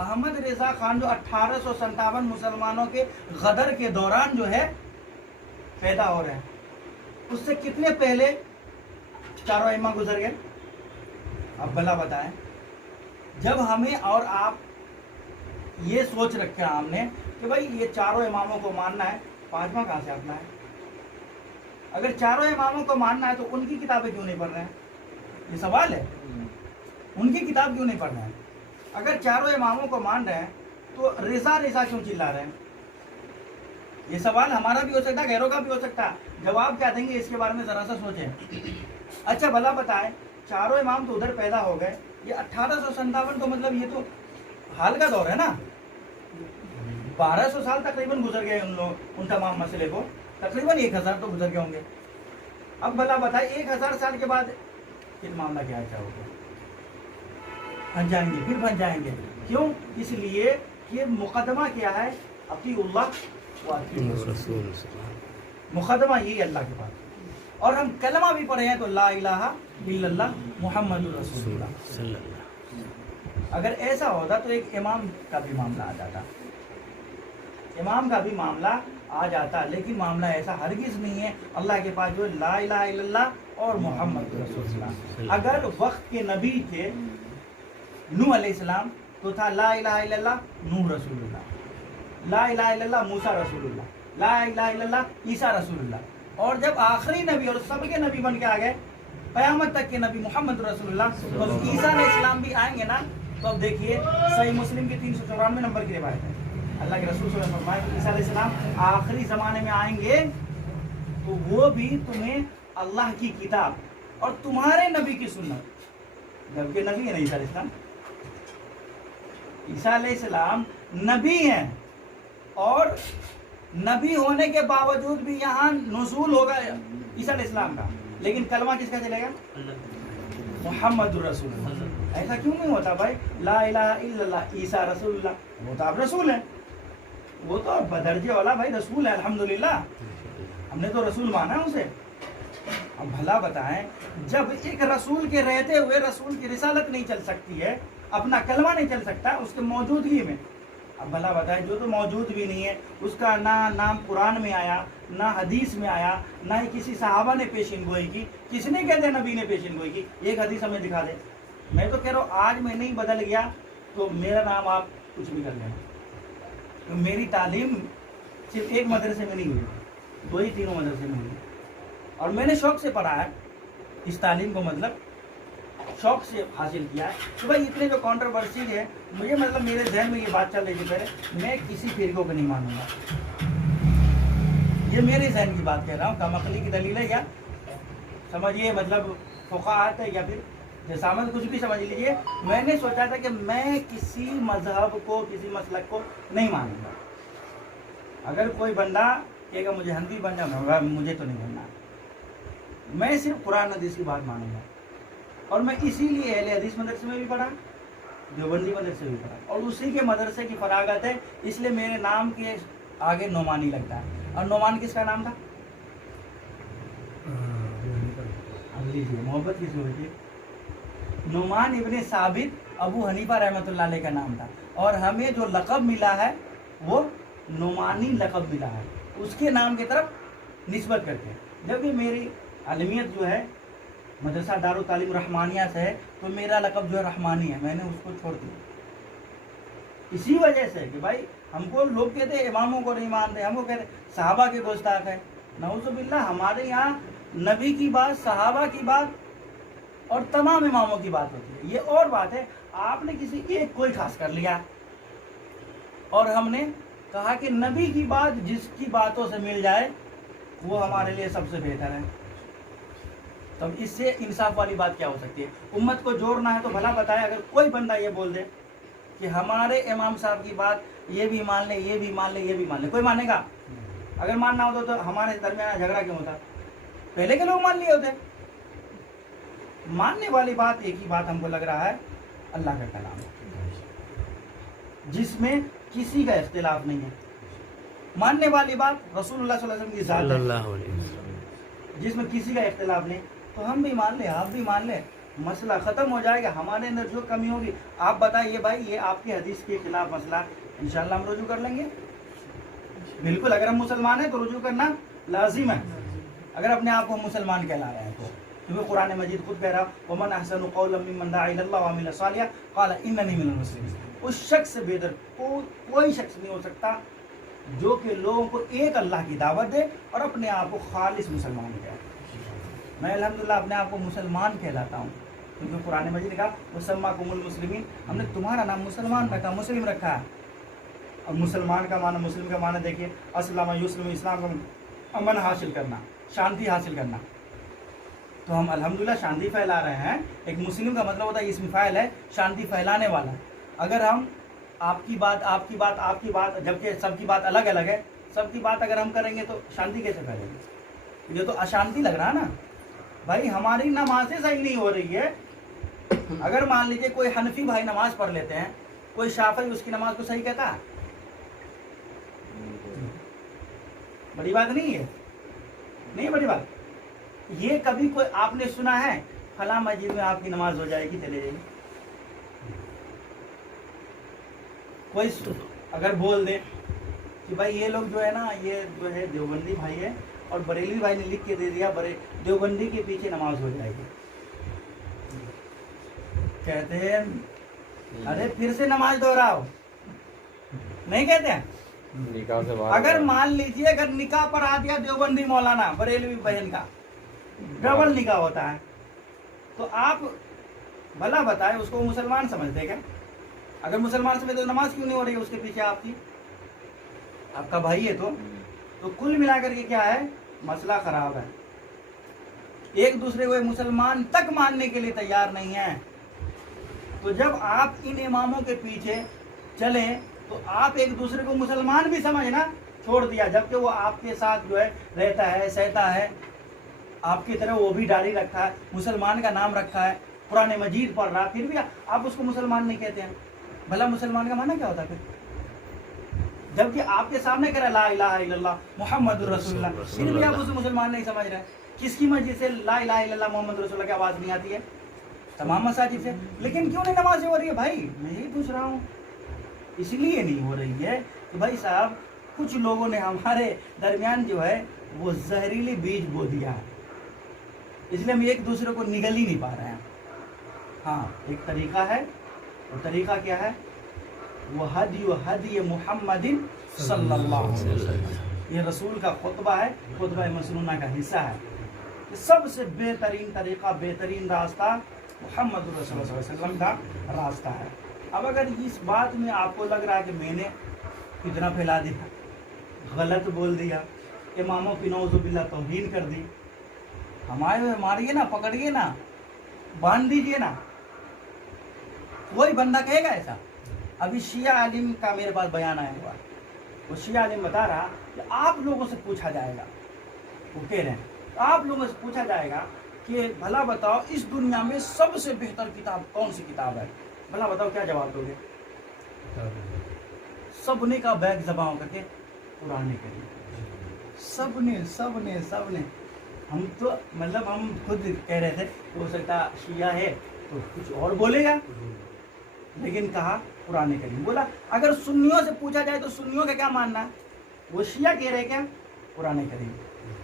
احمد رضا خان جو 1857 مسلمانوں کے غدر کے دوران جو ہے پیدا ہو رہے ہیں، اس سے کتنے پہلے چاروں ائمہ گزر گئے؟ اب بھلا بتائیں، جب ہمیں اور آپ یہ سوچ رکھا ہم نے کہ بھائی یہ چاروں اماموں کو ماننا ہے، پانچواں کہاں سے اپنا ہے؟ اگر چاروں اماموں کو ماننا ہے تو ان کی کتابیں کیوں نہیں پڑھ رہے ہیں؟ یہ سوال ہے، ان کی کتاب کیوں نہیں پڑھ رہے ہیں؟ اگر چاروں اماموں کو مان رہے ہیں تو رضا رضا کیوں چلا رہے ہیں؟ یہ سوال ہمارا بھی ہو سکتا ہے، غیروں کا بھی ہو سکتا ہے۔ جواب کیا دیں گے اس کے بارے میں ذرا سا سوچیں۔ اچھا بھلا بتائیں، چاروں امام تو ادھر پیدا ہو گئے، یہ 1857 تو مطلب یہ تو حال کا دور ہے نا، 1200 سال تقریباً گزر گئے ان تمام مسئلے کو، تقریباً 1000 تو گزر گئے ہوں گے۔ اب بھلا بتائیں 1000 سال کے بعد پھر معاملہ کیا اچھا ہوگا؟ پھنس جائیں گے، پھر پھنس جائیں گے۔ کیوں؟ اس لیے کہ مقدمہ کیا ہے؟ اطیعوا اللہ و اطیعوا الرسول۔ مقدمہ یہی اللہ کے پاس، اور ہم کلمہ بھی پڑھے ہیں تو لا الہ الا اللہ محمد رسول اللہ۔ اگر ایسا ہوتا تو ایک امام کا بھی معاملہ آ جاتا، امام کا بھی معاملہ آ جاتا، لیکن معاملہ ایسا ہرگز نہیں ہے۔ اللہ کے پاس جو لا الہ الا اللہ اور محمد رسول اللہ۔ اگر وقت کے نبی تھے نوح علیہ السلام تو تھا لا الہ الا اللہ نوح رسول اللہ، لا الہ الا اللہ موسیٰ رسول اللہ، لا الہ الا اللہ عیسیٰ رسول اللہ۔ اور جب آخری نبی اور سب کے نبی بن کے آ گئے، قیامت تک کے نبی محمد رسول اللہ، تو عیسیٰ علیہ السلام بھی آئیں گے نا، تو اب دیکھیے صحیح مسلم کی 394 نمبر کی روایت ہے، اللہ کے رسول صلی اللہ علیہ وسلم فرمایا کہ عیسیٰ علیہ السلام آخری زمانے میں آئیں گے تو وہ بھی تمہیں اللہ کی کتاب اور تمہارے نبی کی سنت، جبکہ نبی ہے نا عیسیٰ علیہ السلام، عیسیٰ علیہ السلام نبی ہیں، اور نبی ہونے کے باوجود بھی یہاں نزول ہوگا عیسیٰ علیہ السلام کا، لیکن کلمہ کس کا چلے گا؟ محمد رسول اللہ۔ ایسا کیوں نہیں ہوتا بھائی؟ لا الہ الا اللہ عیسیٰ رسول اللہ، وہ تو آپ رسول ہیں، وہ تو بدرجے والا بھائی رسول ہے، الحمدللہ ہم نے تو رسول مانا اسے۔ اب بھلا بتائیں، جب ایک رسول کے رہتے ہوئے رسول کی رسالت نہیں چل سکتی ہے، اپنا کلمہ نہیں چل سکتا اس کے موجودگی میں، اب بھلا بتائیں جو تو موجود بھی نہیں ہے، اس کا نہ نام قرآن میں آیا، نہ حدیث میں آیا، نہ ہی کسی صحابہ نے پیشین گوئی کی، کس نے کہتے نبی نے پیشین گوئی کی؟ ایک حدیث ہمیں دکھا دے۔ میں تو کہہ رہا ہوں آج میں نہیں بدل گیا تو میرا نام آپ کچھ بھی کر لینا۔ میری تعلیم صرف ایک مدرسے میں نہیں ہوئی، دو ہی تینوں مدرسے میں ہوئی، اور میں نے شوق سے پڑھا ہے اس تعلیم کو، مطلب شوق سے حاصل کیا ہے کہ بھائی اتنے جو کانٹروورسی ہے، مجھے مطلب میرے ذہن میں یہ بات چل رہی تھی پہلے، میں کسی فرقے کو نہیں مانوں گا، یہ میرے ذہن کی بات کہہ رہا ہوں، کمعقلی کی دلیل ہے یا سمجھیے مطلب فقاہت ہے یا پھر جسامت، کچھ بھی سمجھ لیجیے۔ میں نے سوچا تھا کہ میں کسی مذہب کو، کسی مسلک کو نہیں مانوں گا۔ اگر کوئی بندہ کہے گا مجھے حنفی بن جاؤں، مجھے تو نہیں بننا، میں صرف قرآن حدیث کی بات مانوں گا۔ اور میں اسی لیے اہل حدیث مدرسے میں بھی پڑھا، دیوبندی مدرسے میں بھی پڑھا، اور اسی کے مدرسے کی فراغت ہے، اس لیے میرے نام کے آگے نعمانی لگتا ہے۔ اور نعمان کس کا نام تھا؟ محبت کی صورت ہے، نعمان ابن ثابت ابو حنیفہ رحمۃ اللہ علیہ کا نام تھا، اور ہمیں جو لقب ملا ہے وہ نعمانی لقب ملا ہے، اس کے نام کی طرف نسبت کرتے ہیں۔ جبکہ میری عالمیت جو ہے مدرسہ دارالتعلیم رحمانیہ سے ہے، تو میرا لقب جو ہے رحمانی ہے، میں نے اس کو چھوڑ دیا اسی وجہ سے کہ بھائی ہم کو لوگ کہتے ہیں اماموں کو نہیں مانتے، ہم کو کہتے ہیں صحابہ کے گستاخ ہیں، نعوذ باللہ۔ ہمارے یہاں نبی کی بات، صحابہ کی بات اور تمام اماموں کی بات ہوتی ہے۔ یہ اور بات ہے، آپ نے کسی ایک کو ہی خاص کر لیا، اور ہم نے کہا کہ نبی کی بات جس کی باتوں سے مل جائے وہ ہمارے لیے سب سے بہتر ہے۔ تب اس سے انصاف والی بات کیا ہو سکتی ہے؟ امت کو جوڑنا ہے تو بھلا بتائے، اگر کوئی بندہ یہ بول دے کہ ہمارے امام صاحب کی بات یہ بھی مان لے، یہ بھی مان لے، یہ بھی مان لے، کوئی مانے گا؟ اگر ماننا ہوتا تو ہمارے درمیان جھگڑا کیوں ہوتا؟ پہلے کے لوگ مان لیے ہوتے۔ ماننے والی بات ایک ہی بات ہم کو لگ رہا ہے، اللہ کا کلام ہے، جس میں کسی کا اختلاف نہیں ہے۔ ماننے والی بات رسول اللہ صلی اللہ علیہ وسلم کی ذات ہے، جس میں کسی کا اختلاف نہیں، تو ہم بھی مان لیں، آپ بھی مان لیں، مسئلہ ختم ہو جائے گا. ہمارے اندر جو کمی ہوگی آپ بتائیے بھائی یہ آپ کی حدیث کے خلاف مسئلہ, انشاءاللہ ہم رجوع کر لیں گے. بالکل, اگر ہم مسلمان ہیں تو رجوع کرنا لازم ہے, اگر اپنے آپ کو مسلمان کہلا رہے ہیں تو. کیونکہ قرآن مجید خود کہہ رہا وَمَنْ أَحْسَنُ قَوْلًا مِّمَّنْ دَعَا إِلَى اللَّهِ وَعَمِلَ صَالِحًا قَالَ إِنَّنِي مِنَ الْمُسْلِمِينَ. اس شخص سے بہتر کوئی شخص نہیں ہو سکتا جو کہ لوگوں کو ایک اللہ کی دعوت دے اور اپنے آپ کو خالص مسلمان کہے. میں الحمدللہ اپنے آپ کو مسلمان کہلاتا ہوں, کیونکہ قرآن مجید نے کہا وَسَمَّاكُمُ الْمُسْلِمِينَ, ہم نے تمہارا نام مسلمان رکھا, مسلم رکھا ہے. اور مسلمان کا معنی, مسلم کا معنی دیکھیے اسلم یسلم, اسلام کا امن حاصل کرنا, شانتی حاصل کرنا. تو ہم الحمدللہ شانتی پھیلا رہے ہیں. ایک مسلم کا مطلب ہوتا ہے اسم فاعل ہے, شانتی پھیلانے والا. اگر ہم آپ کی بات جبکہ سب کی بات الگ الگ ہے, سب کی بات اگر ہم کریں گے تو شانتی کیسے پھیلے گی؟ یہ تو اشانتی لگ رہا نا بھائی. ہماری نمازیں صحیح نہیں ہو رہی ہے. اگر مان لیجیے کوئی حنفی بھائی نماز پڑھ لیتے ہیں, کوئی شافعی اس کی نماز کو صحیح کہتا ہے؟ بڑی بات نہیں ہے, نہیں بڑی بات. یہ کبھی کوئی آپ نے سنا ہے فلاں مسجد میں آپ کی نماز ہو جائے گی چلے جائے گی؟ کوئی اگر بول دے کہ بھائی یہ لوگ جو ہے نا, یہ جو ہے دیوبندی بھائی ہے اور بریلوی بھائی نے لکھ کے دے دیا دیوبندی کے پیچھے نماز ہو جائے گی, کہتے ہیں ارے پھر سے نماز دہراؤ, نہیں کہتے ہیں؟ اگر مان لیجیے اگر نکاح پڑھا دیا دیوبندی مولانا بریلوی بہن کا, ڈبل نکاح ہوتا ہے, تو آپ بھلا بتائیں اس کو مسلمان سمجھتے کیا؟ اگر مسلمان سمجھتے تو نماز کیوں نہیں ہو رہی ہے اس کے پیچھے آپ کی؟ آپ کا بھائی ہے تو کل ملا کر کے کیا ہے, مسئلہ خراب ہے. ایک دوسرے کو مسلمان تک ماننے کے لیے تیار نہیں ہے. تو جب آپ ان اماموں کے پیچھے چلیں تو آپ ایک دوسرے کو مسلمان بھی سمجھنا چھوڑ دیا, جبکہ وہ آپ کے ساتھ جو ہے رہتا ہے, سہتا ہے, آپ کی طرح وہ بھی داڑھی رکھا ہے, مسلمان کا نام رکھا ہے, قرآن مجید پڑھ رہا, پھر بھی آپ اس کو مسلمان نہیں کہتے ہیں. بھلا مسلمان کا معنی کیا ہوتا ہے پھر؟ جبکہ آپ کے سامنے کہہ رہا لا الہ الا اللہ محمد رسول اللہ, پھر بھی آپ اسے مسلمان نہیں سمجھ رہے. کس کی مسجد سے لا الہ الا اللہ محمد رسول اللہ کی آواز نہیں آتی ہے؟ تمام مساجد سے. لیکن کیوں نہیں نمازیں ہو رہی ہے بھائی؟ میں یہی پوچھ رہا ہوں. اس لیے نہیں ہو رہی ہے کہ بھائی صاحب کچھ لوگوں نے ہمارے درمیان جو ہے وہ زہریلی بیج بو دیا ہے, اس لیے ہم ایک دوسرے کو نگل ہی نہیں پا رہے ہیں. ہاں ایک طریقہ ہے, وہ طریقہ کیا ہے؟ وہ ہدی محمد صلی اللہ علیہ وسلم. یہ رسول کا خطبہ ہے, خطبہ مسنونہ کا حصہ ہے. سب سے بہترین طریقہ, بہترین راستہ محمد رسول اللہ صلی اللہ علیہ وسلم کا راستہ ہے. اب اگر اس بات میں آپ کو لگ رہا ہے کہ میں نے کتنا پھیلا دیا, غلط بول دیا, اماموں کی نعوذ باللہ توہین کر دی, ہمارے ماریے نا, پکڑیے نا, باندھ دیجیے نا, کوئی بندہ کہے گا ایسا؟ ابھی شیعہ عالم کا میرے پاس بیان آیا ہوا, وہ شیعہ عالم بتا رہا کہ آپ لوگوں سے پوچھا جائے گا, وہ کہہ رہے ہیں آپ لوگوں سے پوچھا جائے گا کہ بھلا بتاؤ اس دنیا میں سب سے بہتر کتاب کون سی کتاب ہے؟ بھلا بتاؤ کیا جواب دو گے؟ سب نے کہا بیک زباں کر کے قرآن کریم. سب نے ہم تو مطلب ہم خود کہہ رہے تھے ہو سکتا شیعہ ہے تو کچھ اور بولے گا, لیکن کہا قرآن کریم. بولا اگر سنیوں سے پوچھا جائے تو سنیوں کا کیا ماننا ہے؟ وہ شیعہ کہہ رہے کیا؟ قرآن کریم.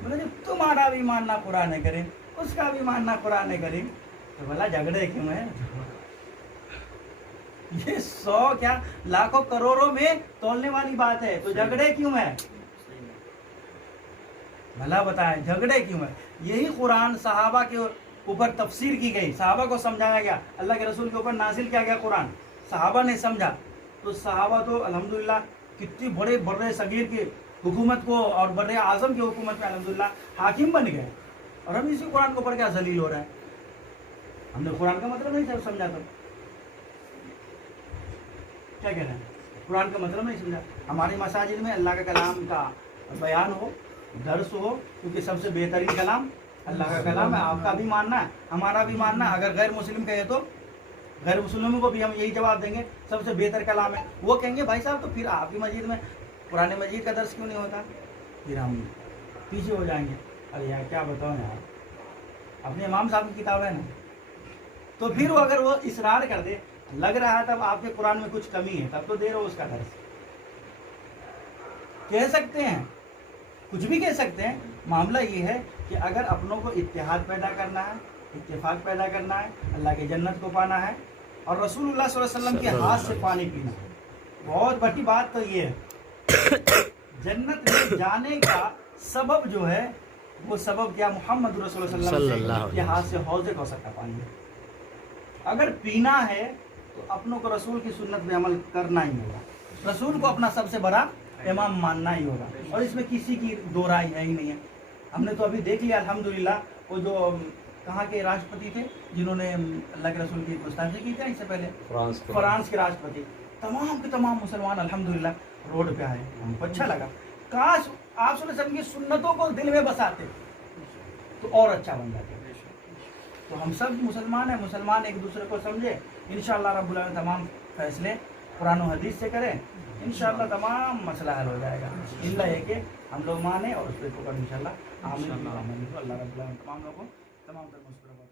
بولا جب تمہارا بھی ماننا قرآن کریم, اس کا بھی ماننا قرآن کریم, تو بھلا جھگڑے کیوں ہیں؟ یہ 100 کیا لاکھوں کروڑوں میں تولنے والی بات ہے, تو جھگڑے کیوں ہیں؟ بھلا بتائیں جھگڑے کیوں ہیں؟ یہی قرآن صحابہ کے اوپر تفسیر کی گئی, صحابہ کو سمجھایا گیا, اللہ کے رسول کے اوپر نازل کیا گیا قرآن, صحابہ نے سمجھا. تو صحابہ تو الحمدللہ کتنی بڑے بر صغیر کی حکومت کو اور بر اعظم کی حکومت میں الحمدللہ حاکم بن گئے, اور ہم اسی قرآن کے اوپر کیا ذلیل ہو رہا ہے؟ ہم نے قرآن کا مطلب نہیں سمجھا, تو کیا کہہ رہے ہیں؟ قرآن کا مطلب نہیں سمجھا. ہماری مساجد میں اللہ کا کلام کا بیان ہو, درس ہو, کیونکہ سب سے بہترین کلام اللہ کا کلام ہے. آپ کا بھی ماننا ہے, ہمارا بھی ماننا ہے. اگر غیر مسلم کہے تو غیر مسلموں کو بھی ہم یہی جواب دیں گے سب سے بہتر کلام ہے. وہ کہیں گے بھائی صاحب تو پھر آپ کی مسجد میں قرآن مجید کا درس کیوں نہیں ہوتا؟ پھر ہم پیچھے ہو جائیں گے. ارے یار کیا بتاؤں یار, اپنے امام صاحب کی کتاب ہے نا, تو پھر وہ اگر وہ اصرار کر دے لگ رہا ہے تب آپ کے قرآن میں کچھ کمی ہے تب تو دے رہو اس کا درس، کہہ سکتے ہیں، کچھ بھی کہہ سکتے ہیں. معاملہ یہ ہے کہ اگر اپنوں کو اتحاد پیدا کرنا ہے، اتفاق پیدا کرنا ہے، اللہ کی جنت کو پانا ہے اور رسول اللہ صلی اللہ علیہ وسلم کے ہاتھ سے پانی پینا ہے. بہت بڑی بات تو یہ ہے، جنت میں جانے کا سبب جو ہے وہ سبب کیا؟ محمد رسول اللہ صلی اللہ علیہ وسلم کے ہاتھ سے حوض کوثر کا پانی ہے. اگر پینا ہے تو اپنوں کو رسول کی سنت پہ عمل کرنا ہی ہوگا، رسول کو اپنا سب سے بڑا امام ماننا ہی ہوگا، اور اس میں کسی کی دو رائے ہے ہی نہیں ہے. ہم نے تو ابھی دیکھ لیا الحمدللہ، وہ جو کہاں کے راشٹرپتی تھے جنہوں نے اللہ کے رسول کی گستاخی کی تھی اس سے پہلے، فرانس کے راشٹرپتی، تمام کے تمام مسلمان الحمدللہ روڈ پہ آئے. ہم کو اچھا لگا، کاش آپ صلی اللہ علیہ وسلم کی سنتوں کو دل میں بساتے تو اور اچھا بن جاتے. تو ہم سب مسلمان ہیں، مسلمان ایک دوسرے کو سمجھے، انشاءاللہ رب العالمین تمام فیصلے قرآن و حدیث سے کریں، انشاءاللہ تمام مسئلہ حل ہو جائے گا. اللہ یہ کہ ہم لوگ مانیں اور اس پہ انشاءاللہ آمین. اللہ رب العالمین تمام لوگوں تمام تر مسکراہٹ